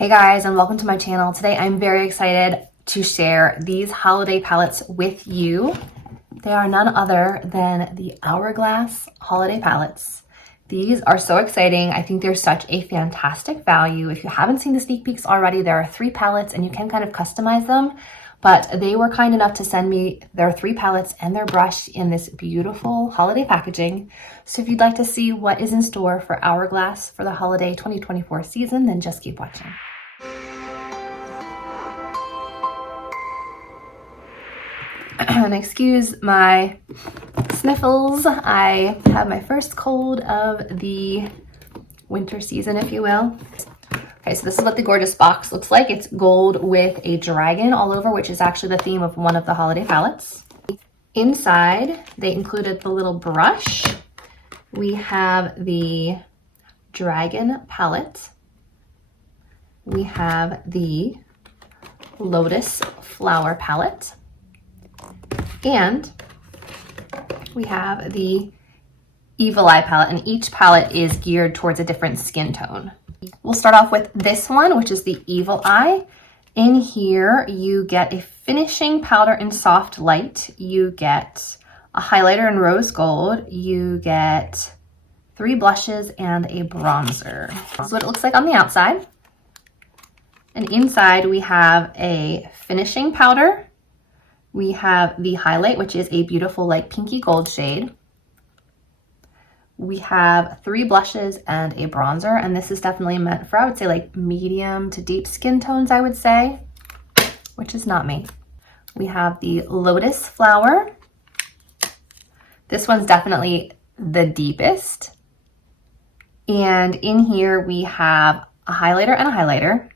Hey guys, and welcome to my channel. Today I'm very excited to share these holiday palettes with you. They are none other than the Hourglass holiday palettes. These are so exciting. I think they're such a fantastic value. If you haven't seen the sneak peeks already, there are 3 palettes and you can kind of customize them, but they were kind enough to send me their 3 palettes and their brush in this beautiful holiday packaging. So if you'd like to see what is in store for Hourglass for the holiday 2024 season, then just keep watching. And excuse my sniffles. I have my first cold of the winter season, if you will. Okay, so this is what the gorgeous box looks like. It's gold with a dragon all over, which is actually the theme of one of the holiday palettes. Inside, they included the little brush. We have the dragon palette. We have the lotus flower palette. And we have the Evil Eye palette, and each palette is geared towards a different skin tone. We'll start off with this one, which is the Evil Eye. In here, you get a finishing powder in soft light. You get a highlighter in rose gold. You get 3 blushes and a bronzer. This is what it looks like on the outside. And inside, we have a finishing powder. We have the highlight, which is a beautiful like pinky gold shade. We have 3 blushes and a bronzer, and this is definitely meant for, I would say, like medium to deep skin tones, I would say, which is not me. We have the lotus flower. This one's definitely the deepest. And in here we have a highlighter and a highlighter.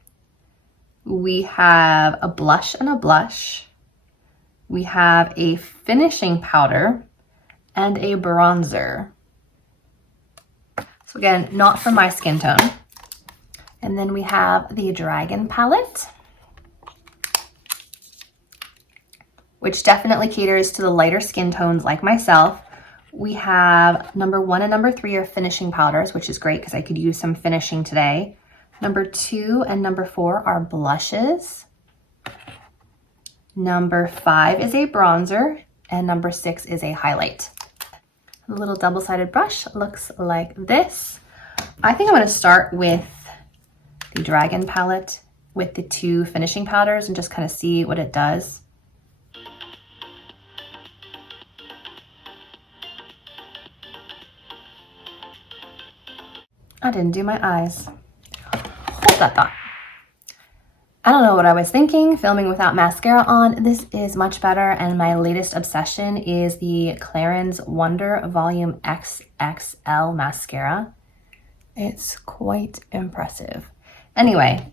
We have a blush and a blush. We have a finishing powder and a bronzer. So again, not for my skin tone. And then we have the dragon palette, which definitely caters to the lighter skin tones like myself. We have number 1 and number 3 are finishing powders, which is great because I could use some finishing today. Number 2 and number 4 are blushes. Number 5 is a bronzer, and number 6 is a highlight. The little double-sided brush looks like this. I think I'm going to start with the dragon palette with the 2 finishing powders and just kind of see what it does. I didn't do my eyes. Hold that thought. I don't know what I was thinking filming without mascara on. This is much better, and my latest obsession is the Clarins Wonder Volume XXL mascara. It's quite impressive. Anyway,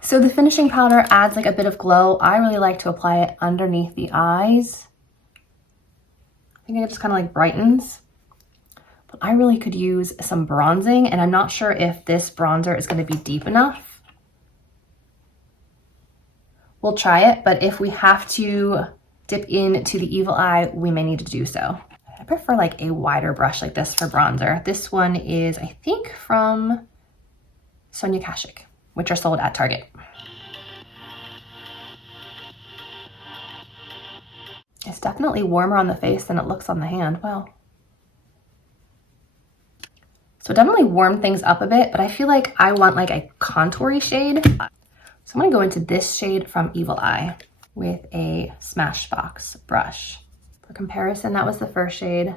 so the finishing powder adds like a bit of glow. I really like to apply it underneath the eyes. I think it just kind of like brightens. But I really could use some bronzing, and I'm not sure if this bronzer is going to be deep enough. We'll try it, but if we have to dip into the Evil Eye, we may need to do so. I prefer like a wider brush like this for bronzer. This one is, I think, from Sonia Kashuk, which are sold at Target. It's definitely warmer on the face than it looks on the hand. Wow. So it definitely warmed things up a bit, but I feel like I want like a contoury shade. So I'm going to go into this shade from Evil Eye with a Smashbox brush. For comparison, that was the first shade.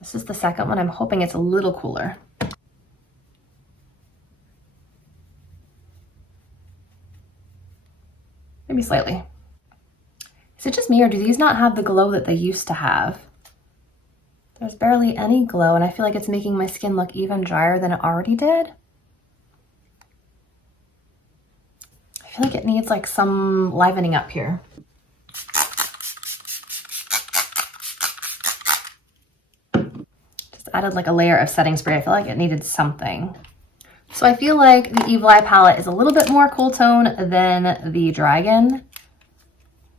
This is the second one. I'm hoping it's a little cooler. Maybe slightly. Is it just me, or do these not have the glow that they used to have? There's barely any glow, and I feel like it's making my skin look even drier than it already did. I feel like it needs like some livening up here. Just added like a layer of setting spray. I feel like it needed something. So I feel like the Evil Eye palette is a little bit more cool tone than the dragon,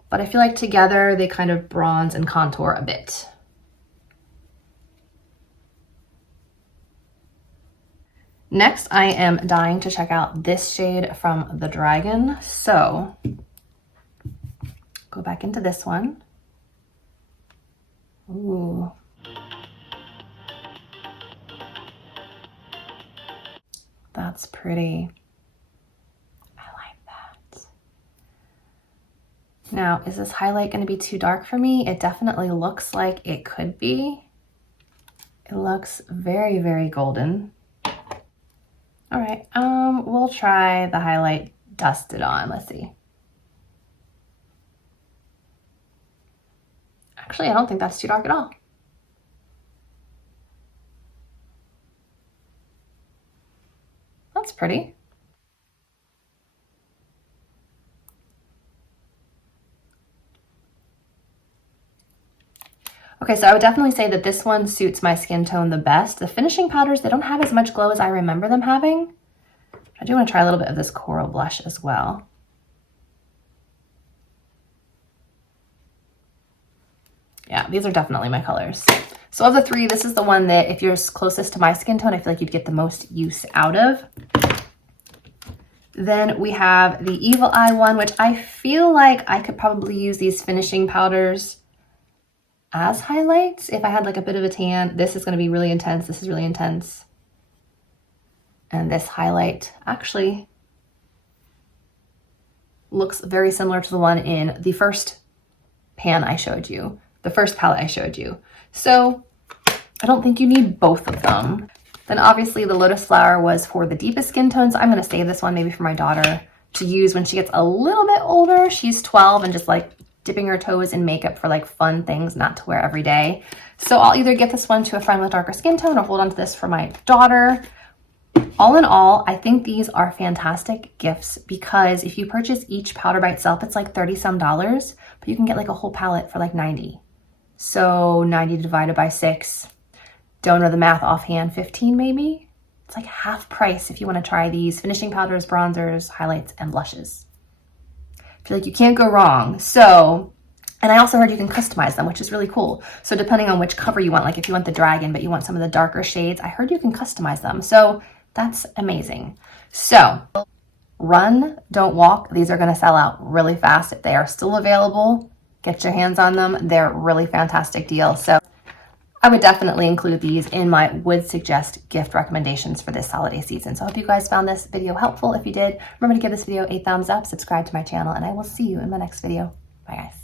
but I feel like together they kind of bronze and contour a bit. Next, I am dying to check out this shade from the Dragon. So go back into this one. Ooh. That's pretty. I like that. Now, is this highlight going to be too dark for me? It definitely looks like it could be. It looks very, very golden. All right, we'll try the highlight dusted on. Let's see. Actually, I don't think that's too dark at all. That's pretty. Okay, so I would definitely say that this one suits my skin tone the best. The finishing powders, they don't have as much glow as I remember them having. I do want to try a little bit of this coral blush as well. Yeah, these are definitely my colors. So of the three, this is the one that if you're closest to my skin tone, I feel like you'd get the most use out of. Then we have the Evil Eye one, which I feel like I could probably use these finishing powders as highlights if I had like a bit of a tan. This is going to be really intense. This is really intense. And this highlight actually looks very similar to the one in the first pan I showed you, the first palette I showed you. So I don't think you need both of them. Then obviously the Lotus Flower was for the deepest skin tones. I'm going to save this one maybe for my daughter to use when she gets a little bit older. She's 12 and just like dipping her toes in makeup for like fun things not to wear every day. So I'll either give this one to a friend with darker skin tone or hold on to this for my daughter. All in all, I think these are fantastic gifts because if you purchase each powder by itself, it's like $30 some, but you can get like a whole palette for like 90. So 90 divided by 6, don't know the math offhand, 15 maybe? It's like half price if you want to try these finishing powders, bronzers, highlights, and blushes. I feel like you can't go wrong. So, and I also heard you can customize them, which is really cool. So depending on which cover you want, like if you want the Dragon, but you want some of the darker shades, I heard you can customize them. So that's amazing. So run, don't walk. These are going to sell out really fast. If they are still available, get your hands on them. They're really fantastic deal. So I would definitely include these in my would suggest gift recommendations for this holiday season. So I hope you guys found this video helpful. If you did, remember to give this video a thumbs up, subscribe to my channel, and I will see you in my next video. Bye guys.